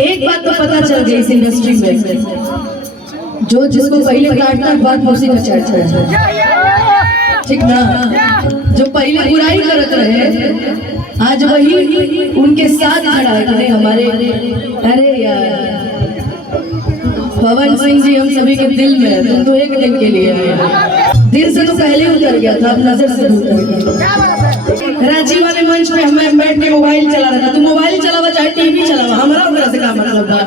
एक बात तो पता चल गई इस इंडस्ट्री में, जो जिसको पहले काटता बात उसी का चर्चा है, ठीक ना। जो पहले बुराई करते रहे आज वही उनके साथ खड़ा है हमारे। अरे यार पवन सिंह जी हम सभी के दिल में, तुम तो एक दिन के लिए दिल से तो पहले उतर गया था, अब नजर से उतर गया। रांची वाले मंच पे हमें बैठ के मोबाइल चला रहा था। तू मोबाइल चलावा चाहे टीवी चलावा, हमारा ओकरा से का मतलब बा।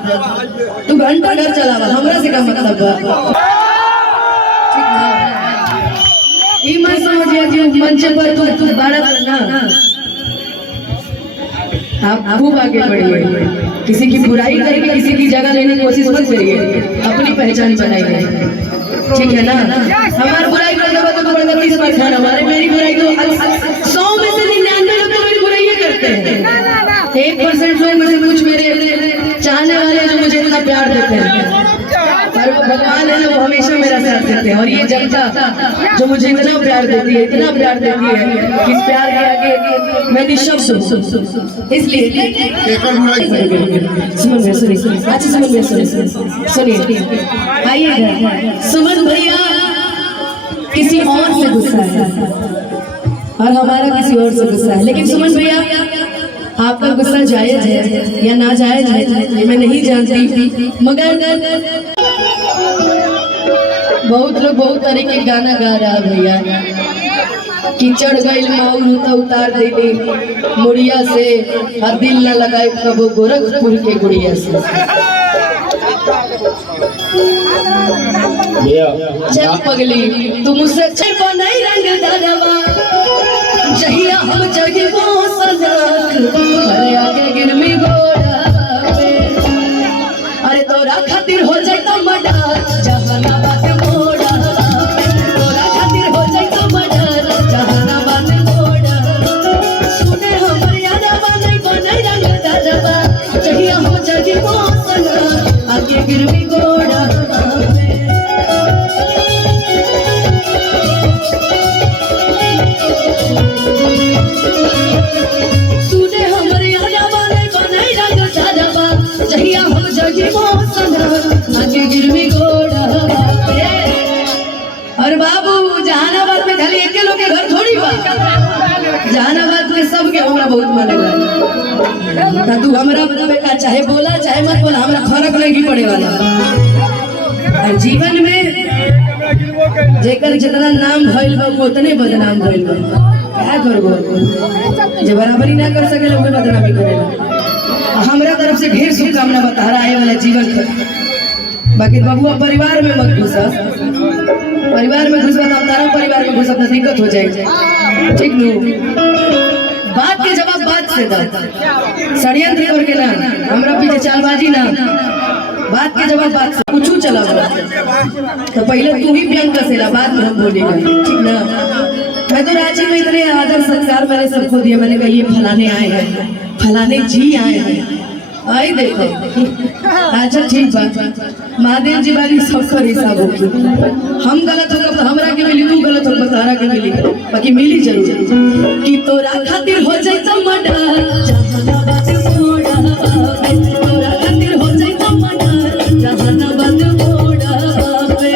तू घंटा घर चलावा, हमरा से का मतलब बा। ये मत समझिए कि मंच पर तू भारत ना, आप खूब आगे बढ़िए, किसी की बुराई करके किसी की जगह लेने की कोशिश मत करिए, अपनी पहचान बनाइए, ठीक है ना। हमारी बुराई करने के बाद तो 30% हमारे, मेरी बुराई तो 100 में से 99 लोग तो मेरी बुराई करते हैं। 1% लोग में से कुछ मेरे चाहने वाले जो मुझे इतना प्यार देते हैं, और वो भगवान है ना, वो हमेशा मेरा साथ देते हैं। और ये जनता जो मुझे इतना प्यार देती है, इतना प्यार देती है कि इस प्यार के आगे मैं निःशब्द हूँ। इसलिए सुनिए, आइए सुमन भैया किसी और से गुस्सा है और हमारा किसी और से गुस्सा है, लेकिन सुमन भैया आपका गुस्सा जायज है या ना जायज है मैं नहीं जानती, मगर बहुत लोग बहुत तरह के गाना गा रहा है भैया कि चढ़ गई मऊर तो उतार देली मुड़िया से, और दिल न लगाए कबो गोरखपुर के गुड़िया से। चल पगली तू मुझसे छिपा नहीं रंग दादवा, जहिया हम जगी वो सनक अरे आगे गिरमी घोड़ा पे, अरे तोरा खातिर हो जाए तो मर्डर जहानाबाद मोड़ा पे, तोरा खातिर हो जाए तो मर्डर जहानाबाद मोड़ा। सुने हमर यादवा नहीं बने रंग दादवा, जहिया हम जगी वो सनक आगे गिरमी घोड़ा पे। सुने हमर यादवा नहीं बने रंग दादवा, जहिया हम जगी वो सनक आगे गिरमी घोड़ा पे। और बाबू जहानाबाद में खाली एक लोग के घर थोड़ी बा, जहानाबाद में सब के हमरा बहुत मानेगा। तू हमरा बेटा चाहे बोला चाहे मत बोला, हमरा फर्क नहीं पड़े वाला। और जीवन में जेकर जितना नाम भइल बा वो उतने बदनाम भइल बा। क्या करबो, जे बराबरी ना कर सके लोग बदनामी करेला। हमरा तरफ से ढेर शुभकामना बता रहा है वाला जीवन का। बाकी बबुआ परिवार में मत घुसा, परिवार में घुसबा तो तारा परिवार में घुसब तो दिक्कत हो जाए, ठीक नु। बात के जवाब बात से दा, षड्यंत्र करके ना, हमरा पीछे चालबाजी ना, बात के जवाब बात से। कुछ चला तो पहले तू ही प्लान कसेला, बाद में हम बोलेगा, ठीक ना। मैं तो रांची में इतने आदर सत्कार मैंने सबको दिया, मैंने कहा ये फलाने आए हैं, फलाने जी आए हैं, आई देखो। अच्छा ठीक बात, महादेव जी वाली सबका हिसाब होगी। हम गलत होगा तो हमरा के मिली, तू गलत होगा तो तारा के मिली, बाकी मिली जरूर। कि तोरा खातिर हो जाए तो मर्डर जहानाबाद मोड़ा पे, तोरा खातिर हो जाए तो मर्डर जहानाबाद मोड़ा पे।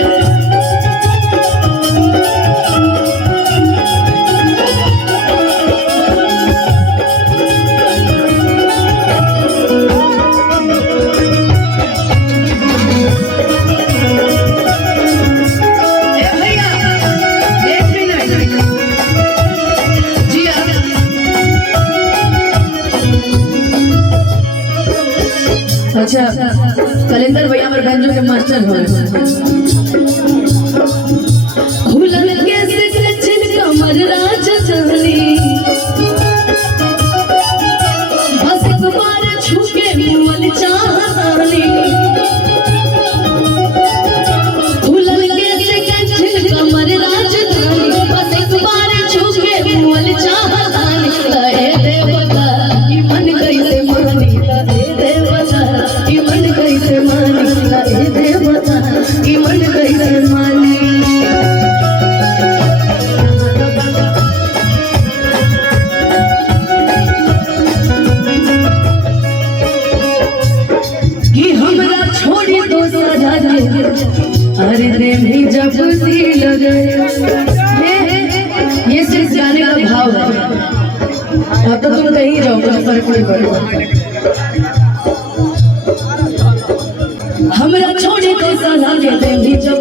अच्छा कलेंदर भैया हमारे बैंजो के मास्टर हो। खुलल कैसे सचिन कमर राजधानी, बस तुम्हारे छुके मुअल चाहनी। खुलल कैसे सचिन कमर राजधानी, बस तुम्हारे छुके मुअल चाहनी। लहे देवता की मन कैसे मानी, लहे देवता की मन कैसे मानी, लहे देवता की मन कैसे मानी। अरे प्रेम ही जब सी लगे। ये सिर्फ गाने का भाव है। अब तो तुम कहीं जाओ, कोई फर्क नहीं पड़ेगा। हमरा छोड़े को सलाह के प्रेम ही जब